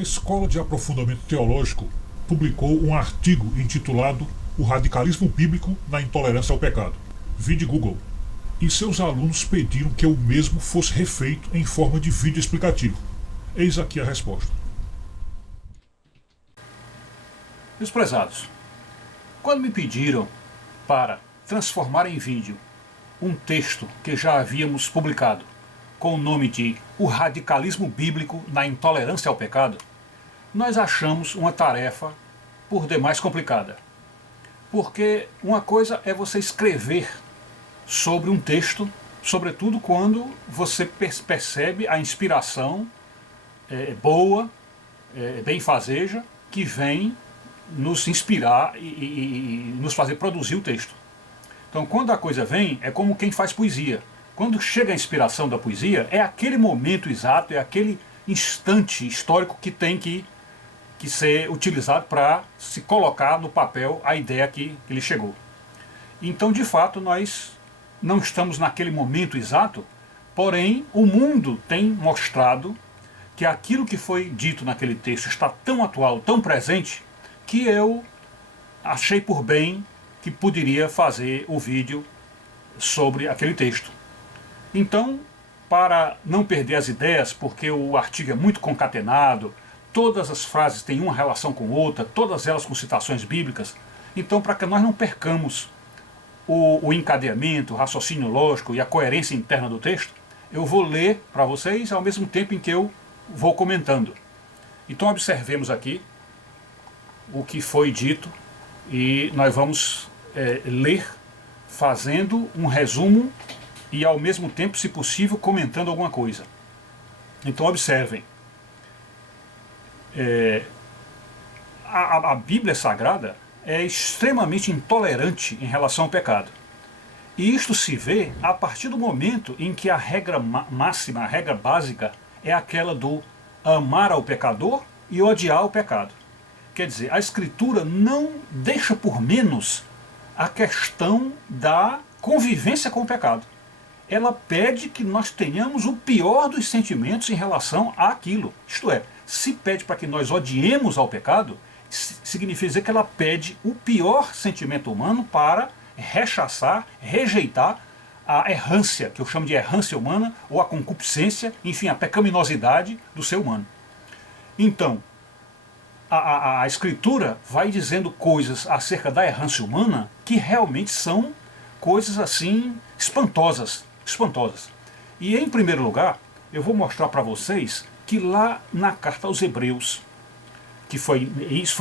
Uma escola de aprofundamento teológico publicou um artigo intitulado O Radicalismo Bíblico na Intolerância ao Pecado. Vide Google. E seus alunos pediram que o mesmo fosse refeito em forma de vídeo explicativo. Eis aqui a resposta. Meus prezados, quando me pediram para transformar em vídeo um texto que já havíamos publicado com o nome de O Radicalismo Bíblico na Intolerância ao Pecado, nós achamos uma tarefa por demais complicada. Porque uma coisa é você escrever sobre um texto, sobretudo quando você percebe a inspiração boa, benfazeja, que vem nos inspirar e nos fazer produzir o texto. Então, quando a coisa vem, é como quem faz poesia. Quando chega a inspiração da poesia, é aquele momento exato, é aquele instante histórico que tem que ser utilizado para se colocar no papel a ideia que lhe chegou. Então, de fato, nós não estamos naquele momento exato, porém, o mundo tem mostrado que aquilo que foi dito naquele texto está tão atual, tão presente, que eu achei por bem que poderia fazer o vídeo sobre aquele texto. Então, para não perder as ideias, porque o artigo é muito concatenado, todas as frases têm uma relação com outra, todas elas com citações bíblicas, então para que nós não percamos o encadeamento, o raciocínio lógico e a coerência interna do texto, eu vou ler para vocês ao mesmo tempo em que eu vou comentando. Então observemos aqui o que foi dito e nós vamos ler fazendo um resumo e ao mesmo tempo, se possível, comentando alguma coisa. Então observem. A Bíblia Sagrada é extremamente intolerante em relação ao pecado. E isto se vê a partir do momento em que a regra máxima, a regra básica, é aquela do amar ao pecador e odiar o pecado. Quer dizer, a Escritura não deixa por menos a questão da convivência com o pecado. Ela pede que nós tenhamos o pior dos sentimentos em relação àquilo. Isto é, se pede para que nós odiemos ao pecado, significa dizer que ela pede o pior sentimento humano para rechaçar, rejeitar a errância, que eu chamo de errância humana, ou a concupiscência, enfim, a pecaminosidade do ser humano. Então, a Escritura vai dizendo coisas acerca da errância humana que realmente são coisas assim espantosas. E em primeiro lugar, eu vou mostrar para vocês que lá na carta aos Hebreus,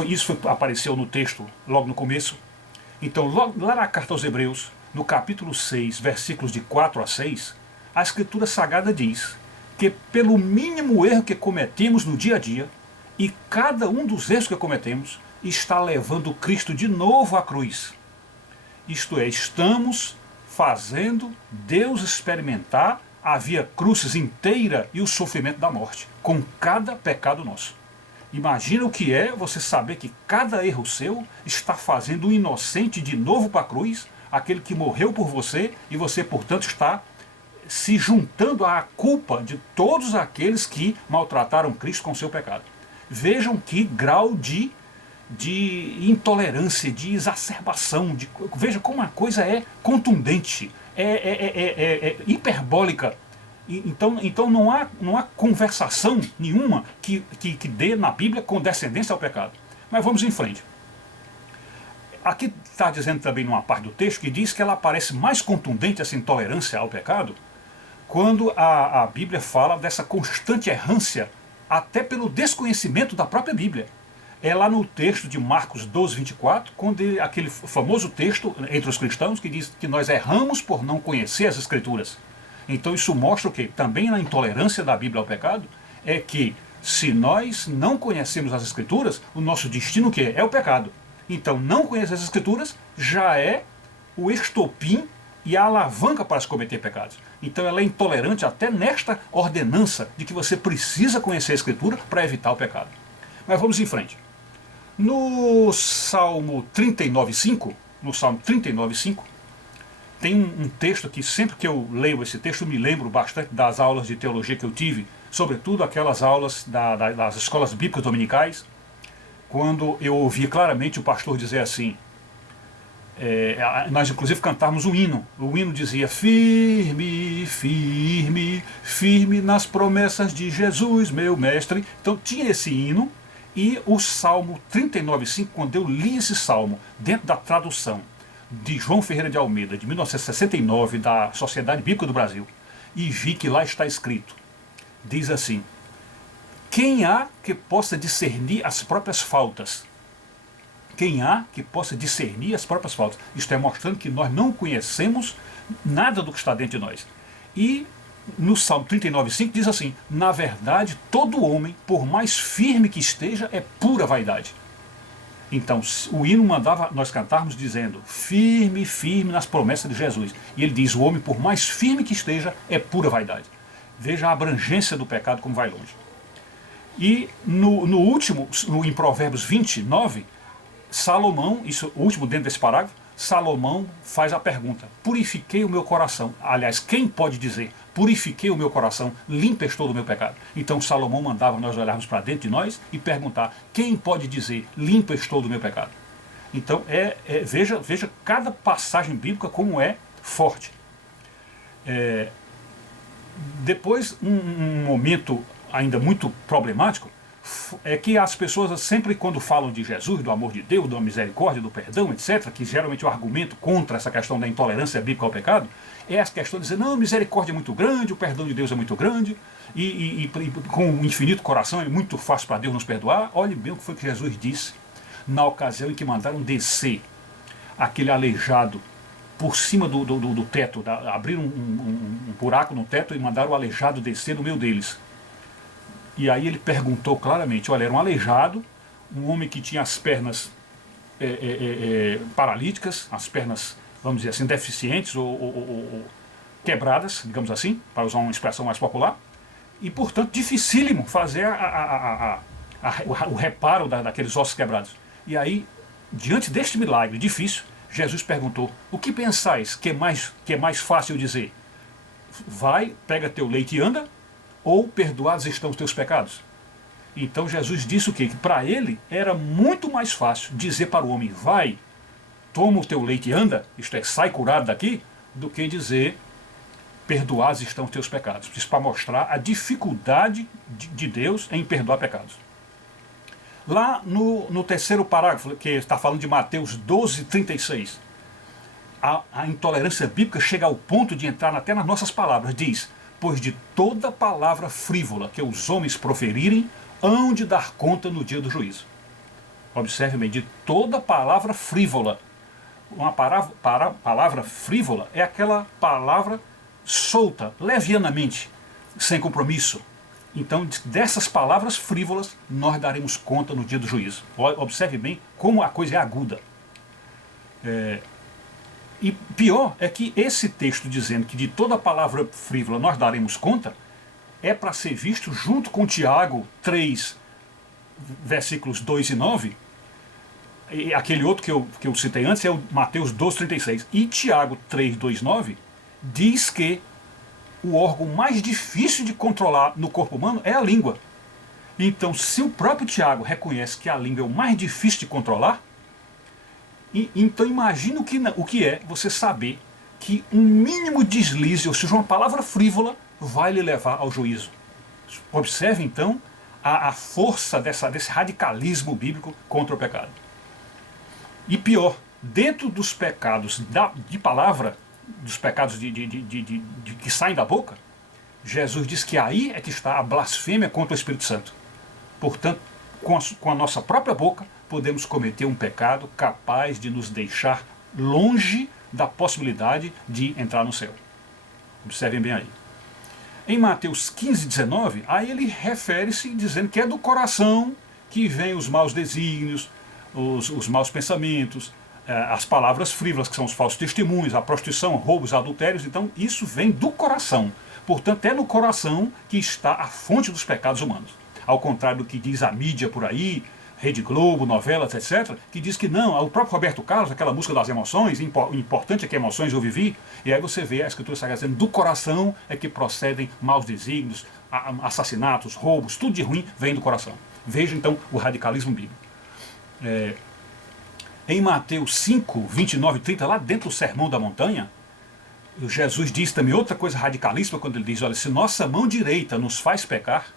isso apareceu no texto logo no começo, então lá na carta aos Hebreus, no capítulo 6, versículos de 4 a 6, a Escritura Sagrada diz que pelo mínimo erro que cometemos no dia a dia, e cada um dos erros que cometemos está levando Cristo de novo à cruz. Isto é, estamos fazendo Deus experimentar a via crucis inteira e o sofrimento da morte, com cada pecado nosso. Imagina o que é você saber que cada erro seu está fazendo o inocente de novo para a cruz, aquele que morreu por você, e você, portanto, está se juntando à culpa de todos aqueles que maltrataram Cristo com seu pecado. Vejam que grau de intolerância, de exacerbação, veja como a coisa é contundente, é hiperbólica. Então não há conversação nenhuma que dê na Bíblia condescendência ao pecado. Mas vamos em frente. Aqui está dizendo também numa parte do texto que diz que ela parece mais contundente, essa intolerância ao pecado, quando a Bíblia fala dessa constante errância, até pelo desconhecimento da própria Bíblia. É lá no texto de Marcos 12, 24, quando aquele famoso texto entre os cristãos que diz que nós erramos por não conhecer as Escrituras. Então isso mostra o que? Também na intolerância da Bíblia ao pecado, é que se nós não conhecemos as Escrituras, o nosso destino o que é? É o pecado. Então não conhecer as Escrituras já é o estopim e a alavanca para se cometer pecados. Então ela é intolerante até nesta ordenança de que você precisa conhecer a Escritura para evitar o pecado. Mas vamos em frente. No Salmo 39,5, tem um texto que sempre que eu leio esse texto, eu me lembro bastante das aulas de teologia que eu tive sobretudo aquelas aulas das escolas bíblicas dominicais, quando eu ouvi claramente o pastor dizer assim, nós inclusive cantávamos um hino. O hino dizia: firme, firme, firme nas promessas de Jesus, meu mestre. Então tinha esse hino, e o Salmo 39,5, quando eu li esse salmo dentro da tradução de João Ferreira de Almeida, de 1969, da Sociedade Bíblica do Brasil, e vi que lá está escrito, diz assim: quem há que possa discernir as próprias faltas? Quem há que possa discernir as próprias faltas? Isto é, mostrando que nós não conhecemos nada do que está dentro de nós. E no Salmo 39,5 diz assim: na verdade, todo homem, por mais firme que esteja, é pura vaidade. Então, o hino mandava nós cantarmos dizendo: firme, firme nas promessas de Jesus. E ele diz: o homem, por mais firme que esteja, é pura vaidade. Veja a abrangência do pecado como vai longe. E no último, em Provérbios 29, Salomão, isso, o último dentro desse parágrafo, Salomão faz a pergunta: purifiquei o meu coração. Aliás, quem pode dizer: purifiquei o meu coração, limpa estou do meu pecado? Então Salomão mandava nós olharmos para dentro de nós e perguntar: quem pode dizer: limpa estou do meu pecado? Então veja cada passagem bíblica como é forte. Depois, um momento ainda muito problemático é que as pessoas sempre, quando falam de Jesus, do amor de Deus, da misericórdia, do perdão, etc., que geralmente o argumento contra essa questão da intolerância bíblica ao pecado é a questão de dizer: não, a misericórdia é muito grande, o perdão de Deus é muito grande, e com um infinito coração é muito fácil para Deus nos perdoar. Olhe bem o que foi que Jesus disse na ocasião em que mandaram descer aquele aleijado por cima do teto, abriram um buraco no teto e mandaram o aleijado descer no meio deles. E aí ele perguntou claramente: olha, era um aleijado, um homem que tinha as pernas paralíticas, as pernas, vamos dizer assim, deficientes ou quebradas, digamos assim, para usar uma expressão mais popular, e portanto dificílimo fazer o reparo daqueles ossos quebrados. E aí, diante deste milagre difícil, Jesus perguntou: o que pensais que é mais fácil dizer? Vai, pega teu leite e anda, ou perdoados estão os teus pecados? Então Jesus disse o quê? Que para ele era muito mais fácil dizer para o homem: vai, toma o teu leite e anda, isto é, sai curado daqui, do que dizer: perdoados estão os teus pecados. Isso para mostrar a dificuldade de Deus em perdoar pecados. Lá no terceiro parágrafo, que está falando de Mateus 12,36, a intolerância bíblica chega ao ponto de entrar até nas nossas palavras. Diz: pois de toda palavra frívola que os homens proferirem, hão de dar conta no dia do juízo. Observe bem: de toda palavra frívola. Uma palavra frívola é aquela palavra solta, levianamente, sem compromisso. Então, dessas palavras frívolas, nós daremos conta no dia do juízo. Observe bem como a coisa é aguda. E pior é que esse texto dizendo que de toda palavra frívola nós daremos conta, é para ser visto junto com Tiago 3, versículos 2 e 9, e aquele outro que eu citei antes é o Mateus 12,36. E Tiago 3, 2, 9 diz que o órgão mais difícil de controlar no corpo humano é a língua. Então, se o próprio Tiago reconhece que a língua é o mais difícil de controlar, então imagina o que é você saber que um mínimo deslize, ou seja, uma palavra frívola, vai lhe levar ao juízo. Observe então a força desse radicalismo bíblico contra o pecado. E pior, dentro dos pecados de palavra, dos pecados que saem da boca, Jesus diz que aí é que está a blasfêmia contra o Espírito Santo. Portanto, com a nossa própria boca, podemos cometer um pecado capaz de nos deixar longe da possibilidade de entrar no céu. Observem bem aí. Em Mateus 15, 19, aí ele refere-se dizendo que é do coração que vêm os maus desígnios, os maus pensamentos, as palavras frívolas, que são os falsos testemunhos, a prostituição, roubos, adultérios. Então isso vem do coração. Portanto, é no coração que está a fonte dos pecados humanos. Ao contrário do que diz a mídia por aí, Rede Globo, novelas, etc., que diz que não, o próprio Roberto Carlos, aquela música das emoções, o importante é que emoções eu vivi, e aí você vê a Escritura Sagrada dizendo: do coração é que procedem maus desígnios, assassinatos, roubos, tudo de ruim vem do coração. Veja então o radicalismo bíblico. Em Mateus 5, 29 e 30, lá dentro do Sermão da Montanha, Jesus diz também outra coisa radicalíssima quando ele diz, olha, se nossa mão direita nos faz pecar,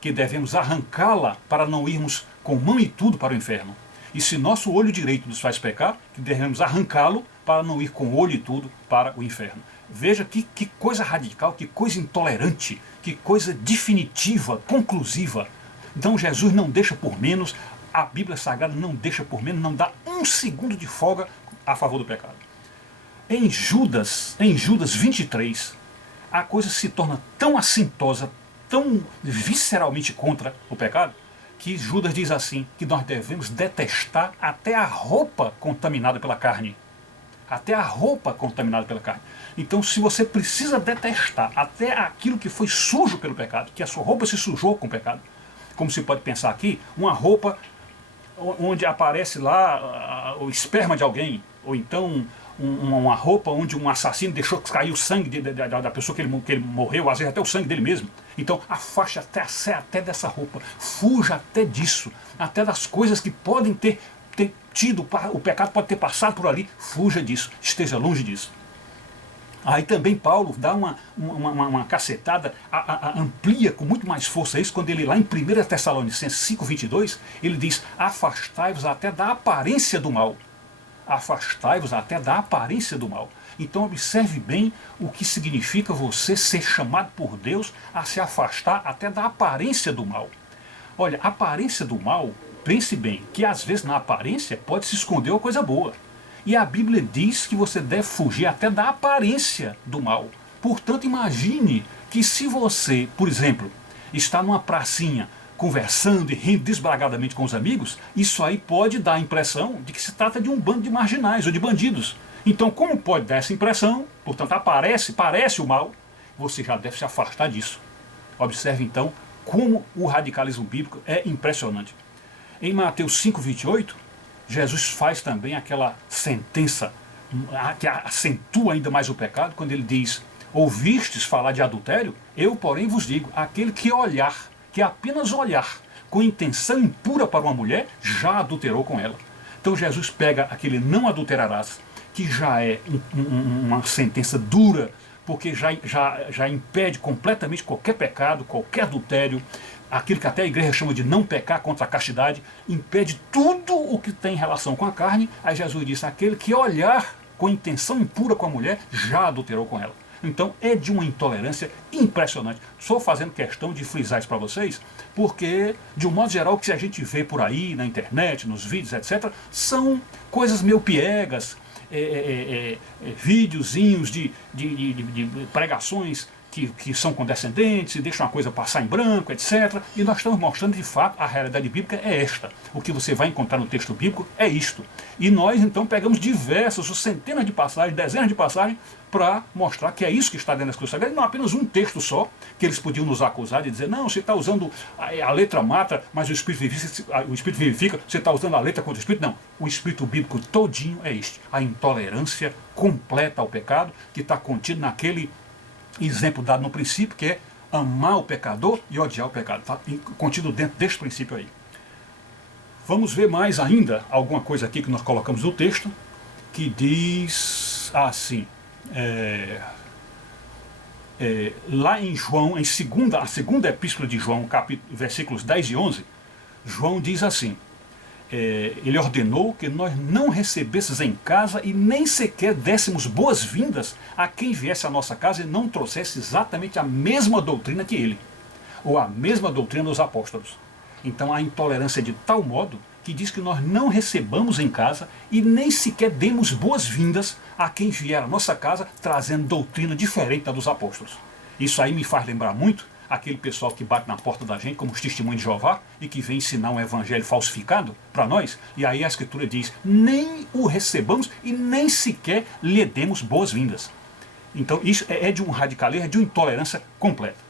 que devemos arrancá-la para não irmos com mão e tudo para o inferno. E se nosso olho direito nos faz pecar, que devemos arrancá-lo para não ir com olho e tudo para o inferno. Veja que coisa radical, que coisa intolerante, que coisa definitiva, conclusiva. Então Jesus não deixa por menos, a Bíblia Sagrada não deixa por menos, não dá um segundo de folga a favor do pecado. Em Judas 23, a coisa se torna tão assintosa, tão visceralmente contra o pecado, que Judas diz assim, que nós devemos detestar até a roupa contaminada pela carne. Até a roupa contaminada pela carne. Então, se você precisa detestar até aquilo que foi sujo pelo pecado, que a sua roupa se sujou com o pecado, como se pode pensar aqui, uma roupa onde aparece lá o esperma de alguém, ou então uma roupa onde um assassino deixou cair o sangue da pessoa que ele morreu, às vezes até o sangue dele mesmo. Então afaste até dessa roupa, fuja até disso, até das coisas que podem ter tido, o pecado pode ter passado por ali, fuja disso, esteja longe disso. Aí também Paulo dá uma cacetada, amplia com muito mais força isso, quando ele lá em 1 Tessalonicenses 5:22, ele diz, afastai-vos até da aparência do mal. Afastai-vos até da aparência do mal. Então observe bem o que significa você ser chamado por Deus a se afastar até da aparência do mal. Olha, a aparência do mal, pense bem, que às vezes na aparência pode se esconder uma coisa boa. E a Bíblia diz que você deve fugir até da aparência do mal. Portanto, imagine que se você, por exemplo, está numa pracinha conversando e rindo desbragadamente com os amigos, isso aí pode dar a impressão de que se trata de um bando de marginais ou de bandidos. Então, como pode dar essa impressão, portanto, parece o mal, você já deve se afastar disso. Observe então como o radicalismo bíblico é impressionante. Em Mateus 5:28, Jesus faz também aquela sentença que acentua ainda mais o pecado, quando ele diz, ouvistes falar de adultério? Eu, porém, vos digo, aquele que olhar, que apenas olhar com intenção impura para uma mulher, já adulterou com ela. Então Jesus pega aquele não adulterarás, que já é uma sentença dura, porque já impede completamente qualquer pecado, qualquer adultério, aquilo que até a igreja chama de não pecar contra a castidade, impede tudo o que tem relação com a carne. Aí Jesus disse, aquele que olhar com intenção impura com a mulher, já adulterou com ela. Então é de uma intolerância impressionante. Estou fazendo questão de frisar isso para vocês, porque de um modo geral o que a gente vê por aí, na internet, nos vídeos, etc., são coisas meio piegas, videozinhos de pregações que são condescendentes e deixam a coisa passar em branco, etc. E nós estamos mostrando de fato a realidade bíblica é esta. O que você vai encontrar no texto bíblico é isto. E nós então pegamos diversas, centenas de passagens, dezenas de passagens, para mostrar que é isso que está dentro da Escritura Sagrada, e não apenas um texto só, que eles podiam nos acusar de dizer, não, você está usando a letra mata, mas o Espírito vivifica, você está usando a letra contra o Espírito. Não, o Espírito bíblico todinho é este, a intolerância completa ao pecado, que está contido naquele exemplo dado no princípio, que é amar o pecador e odiar o pecado. Está contido dentro deste princípio aí. Vamos ver mais ainda alguma coisa aqui que nós colocamos no texto, que diz assim, lá em João, a segunda epístola de João, versículos 10 e 11, João diz assim, ele ordenou que nós não recebêssemos em casa e nem sequer dessemos boas-vindas a quem viesse à nossa casa e não trouxesse exatamente a mesma doutrina que ele, ou a mesma doutrina dos apóstolos. Então a intolerância é de tal modo que diz que nós não recebamos em casa e nem sequer demos boas-vindas a quem vier à nossa casa trazendo doutrina diferente da dos apóstolos. Isso aí me faz lembrar muito aquele pessoal que bate na porta da gente como os testemunhos de Jeová e que vem ensinar um evangelho falsificado para nós, e aí a Escritura diz, nem o recebamos e nem sequer lhe demos boas-vindas. Então isso é de um radicalismo, é de uma intolerância completa.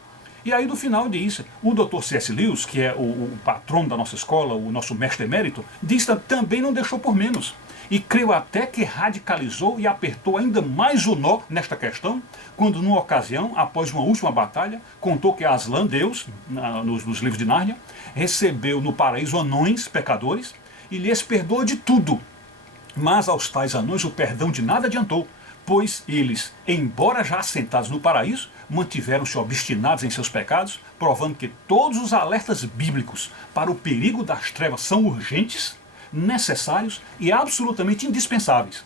E aí no final diz, o Dr. C.S. Lewis, que é o patrono da nossa escola, o nosso mestre emérito, diz que também não deixou por menos. E creio até que radicalizou e apertou ainda mais o nó nesta questão, quando numa ocasião, após uma última batalha, contou que Aslan, Deus, nos livros de Nárnia, recebeu no paraíso anões pecadores e lhes perdoou de tudo. Mas aos tais anões o perdão de nada adiantou, pois eles, embora já assentados no paraíso, mantiveram-se obstinados em seus pecados, provando que todos os alertas bíblicos para o perigo das trevas são urgentes, necessários e absolutamente indispensáveis.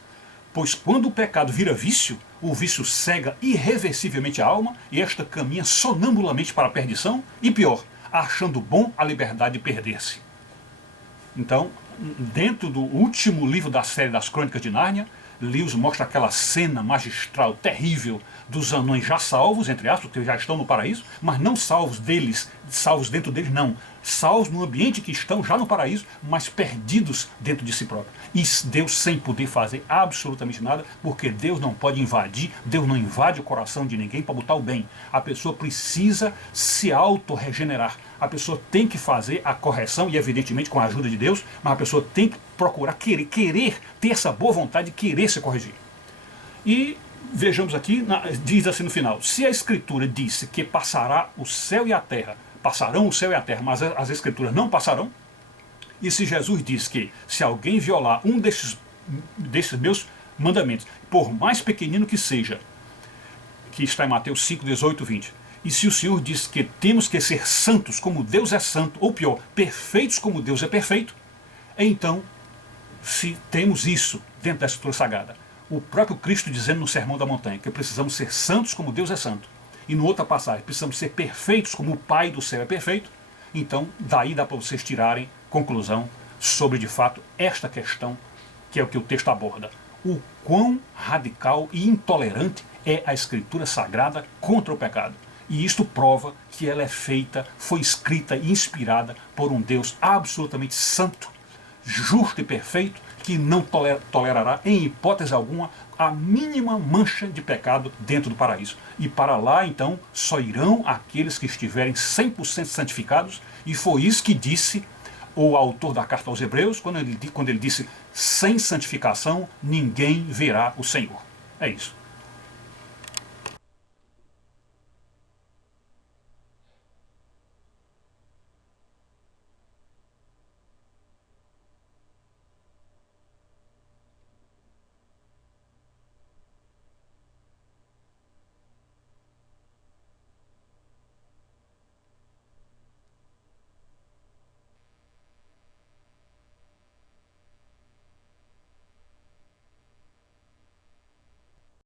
Pois quando o pecado vira vício, o vício cega irreversivelmente a alma e esta caminha sonambulamente para a perdição e pior, achando bom a liberdade de perder-se. Então, dentro do último livro da série das Crônicas de Nárnia, Lewis mostra aquela cena magistral, terrível, dos anões já salvos, entre aspas, que já estão no paraíso, mas não salvos deles, salvos dentro deles, não. Salvos no ambiente que estão já no paraíso, mas perdidos dentro de si próprio. E Deus sem poder fazer absolutamente nada, porque Deus não pode invadir, Deus não invade o coração de ninguém para botar o bem. A pessoa precisa se auto-regenerar. A pessoa tem que fazer a correção, e evidentemente com a ajuda de Deus, mas a pessoa tem que procurar querer ter essa boa vontade de querer se corrigir. E vejamos aqui, diz assim no final, se a Escritura disse que passará o céu e a terra, passarão o céu e a terra, mas as Escrituras não passarão, e se Jesus diz que se alguém violar um desses meus mandamentos, por mais pequenino que seja, que está em Mateus 5, 18, 20, e se o Senhor diz que temos que ser santos como Deus é santo, ou pior, perfeitos como Deus é perfeito, então, se temos isso dentro da Escritura Sagrada, o próprio Cristo dizendo no Sermão da Montanha que precisamos ser santos como Deus é santo, e no outra passagem precisamos ser perfeitos como o Pai do céu é perfeito, então daí dá para vocês tirarem conclusão sobre de fato esta questão que é o que o texto aborda. O quão radical e intolerante é a Escritura Sagrada contra o pecado. E isto prova que ela é feita, foi escrita e inspirada por um Deus absolutamente santo, justo e perfeito, que não tolerará em hipótese alguma a mínima mancha de pecado dentro do paraíso. E para lá então só irão aqueles que estiverem 100% santificados, e foi isso que disse o autor da carta aos Hebreus, quando ele disse: sem santificação ninguém verá o Senhor. É isso.